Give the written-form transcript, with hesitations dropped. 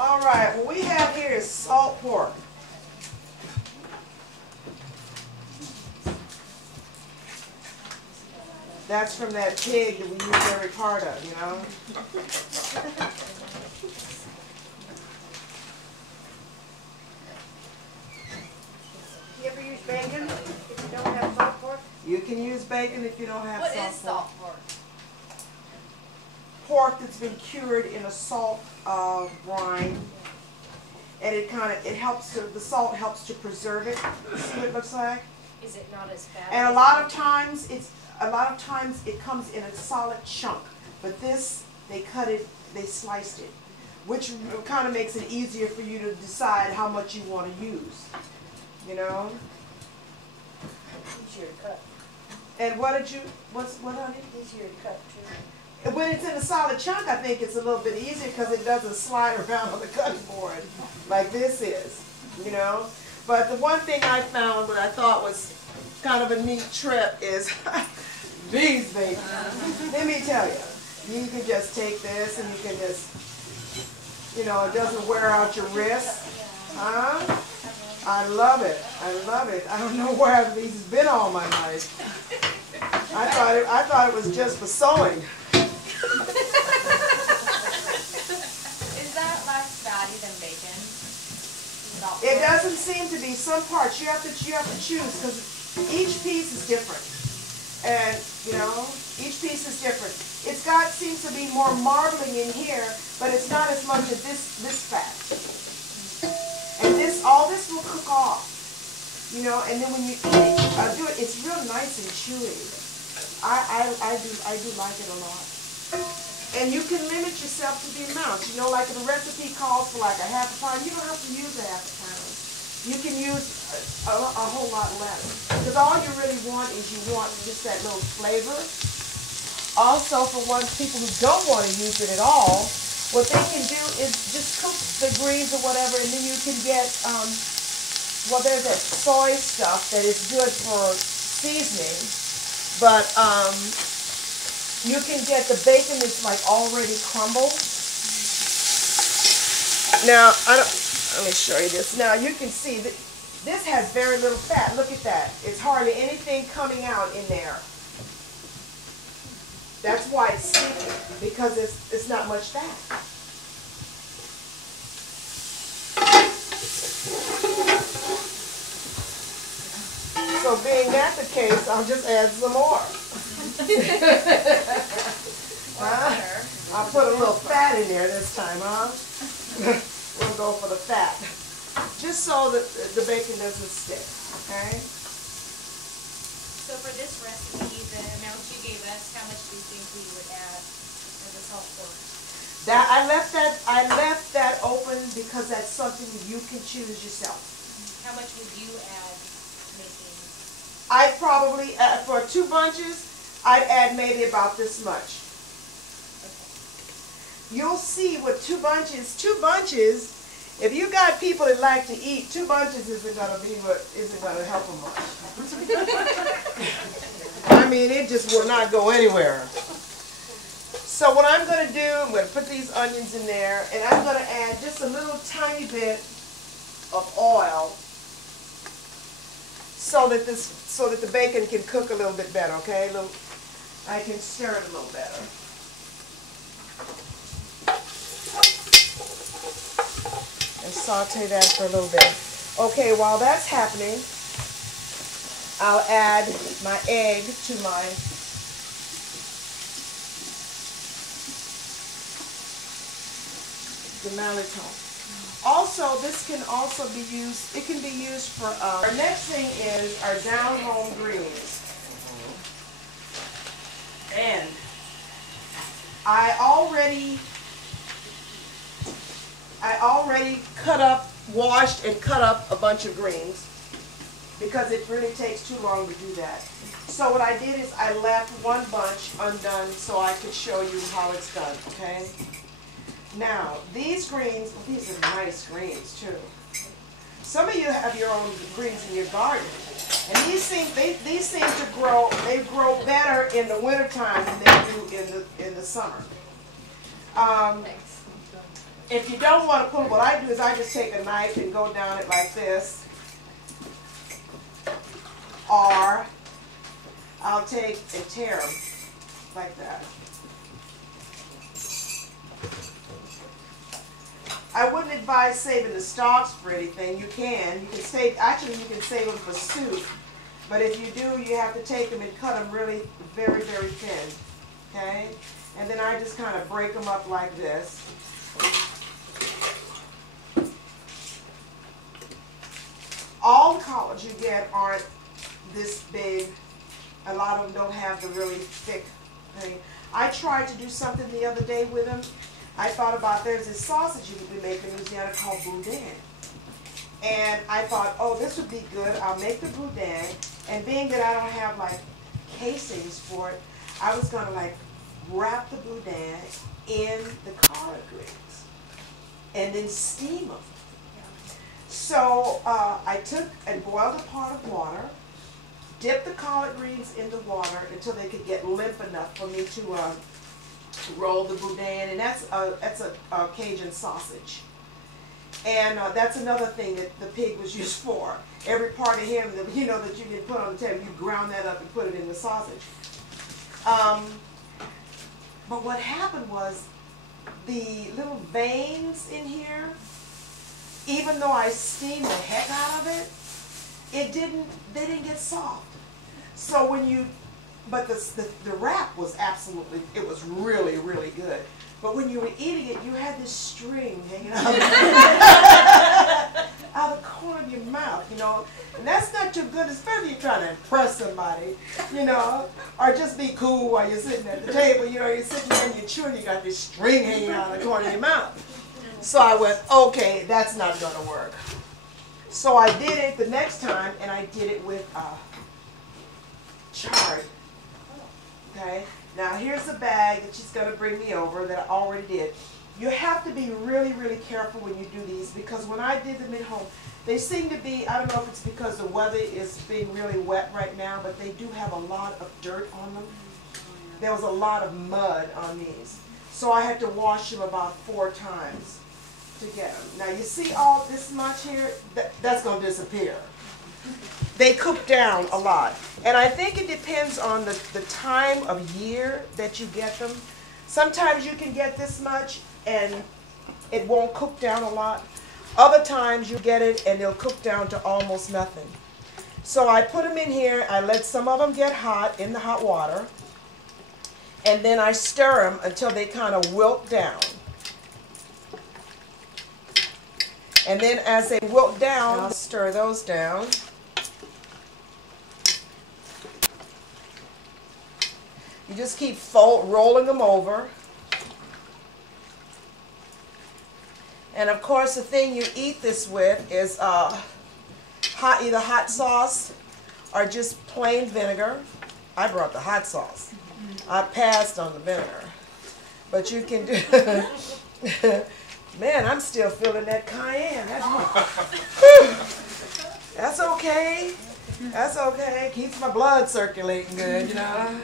All right, what we have here is salt pork. That's from that pig that we use every part of, you know? You ever use bacon if you don't have salt pork? You can use bacon if you don't have salt pork. What is salt pork? Pork that's been cured in a salt brine, and it helps to, the salt helps to preserve it. See what it looks like? Is it not as fatty? And a lot of times it comes in a solid chunk, but this, they cut it, they sliced it, which kind of makes it easier for you to decide how much you want to use, you know? Easier to cut. And what did you, what honey? Easier to cut too. When it's in a solid chunk, I think it's a little bit easier because it doesn't slide around on the cutting board like this is, you know? But the one thing I found that I thought was kind of a neat trip is these baby. Let me tell you, you can just take this and you can just, you know, it doesn't wear out your wrist. Huh? I love it. I love it. I don't know where these has been all my life. I thought it was just for sewing. Is that less fatty than bacon? It doesn't seem to be. Some parts you have to choose because each piece is different, and you know each piece is different. It's got seems to be more marbling in here, but it's not as much as this fat. And all this will cook off, you know. And then when you eat it, it's real nice and chewy. I do like it a lot. And you can limit yourself to the amount. You know, like if the recipe calls for like a half a pound, you don't have to use a half a pound. You can use a whole lot less. Because all you really want is you want just that little flavor. Also, for people who don't want to use it at all, what they can do is just cook the greens or whatever, and then you can get, well, there's that soy stuff that is good for seasoning. But you can get the bacon that's like already crumbled. Now, let me show you this. Now you can see that this has very little fat. Look at that. It's hardly anything coming out in there. That's why it's sticky, because it's not much fat. So being that the case, I'll just add some more. I'll put a little fat in there this time, huh? We'll go for the fat. Just so that the bacon doesn't stick, okay? So for this recipe, the amount you gave us, how much do you think we would add as a salt pork? I left that open because that's something you can choose yourself. How much would you add making? I'd probably, for 2 bunches, I'd add maybe about this much. You'll see with 2 bunches, if you got people that like to eat, 2 bunches isn't going to help them much. I mean, it just will not go anywhere. So what I'm going to do, I'm going to put these onions in there, and I'm going to add just a little tiny bit of oil so that the bacon can cook a little bit better, okay? I can stir it a little better. And saute that for a little bit. Okay, while that's happening, I'll add my egg to my maltone. Also, this can also be used, it can be used for, our next thing is our down-home greens. And I already washed and cut up a bunch of greens because it really takes too long to do that. So what I did is I left one bunch undone so I could show you how it's done, okay? Now, these greens, well, these are nice greens too. Some of you have your own greens in your garden. And these seem to grow, they grow better in the wintertime than they do in the summer. If you don't want to pull it, what I do is I just take a knife and go down it like this. Or I'll take and tear them like that. I wouldn't advise saving the stalks for anything. You can save, actually you can save them for soup. But if you do, you have to take them and cut them really very, very thin. Okay? And then I just kind of break them up like this. All the collards you get aren't this big. A lot of them don't have the really thick thing. I tried to do something the other day with them. I thought about, there's this sausage you can make in Louisiana called boudin. And I thought, oh, this would be good. I'll make the boudin. And being that I don't have like casings for it, I was going to like wrap the boudin in the collard greens and then steam them. So I took and boiled a pot of water, dipped the collard greens in the water until they could get limp enough for me to roll the boudin, and that's a Cajun sausage. And that's another thing that the pig was used for. Every part of him that you know that you can put on the table, you ground that up and put it in the sausage. But what happened was the little veins in here, even though I steamed the heck out of it, they didn't get soft. So when you, but the wrap was absolutely, it was really, really good. But when you were eating it, you had this string hanging out of the corner of your mouth, you know. And that's not too good, especially if you're trying to impress somebody, you know, or just be cool while you're sitting at the table. You know, you're sitting there and you're chewing, you got this string hanging out of the corner of your mouth. So I went, okay, that's not going to work. So I did it the next time, and I did it with chard. Okay? Now here's the bag that she's going to bring me over that I already did. You have to be really, really careful when you do these, because when I did them at home, they seem to be, I don't know if it's because the weather is being really wet right now, but they do have a lot of dirt on them. There was a lot of mud on these. So I had to wash them about 4 times to get them. Now you see all this much here? That's going to disappear. They cook down a lot. And I think it depends on the time of year that you get them. Sometimes you can get this much and it won't cook down a lot. Other times you get it and they'll cook down to almost nothing. So I put them in here. I let some of them get hot in the hot water. And then I stir them until they kind of wilt down. And then as they wilt down, I'll stir those down. You just keep rolling them over. And of course the thing you eat this with is either hot sauce or just plain vinegar. I brought the hot sauce. I passed on the vinegar. But you can do, man, I'm still feeling that cayenne. That's okay. That's okay. Keeps my blood circulating good, you know.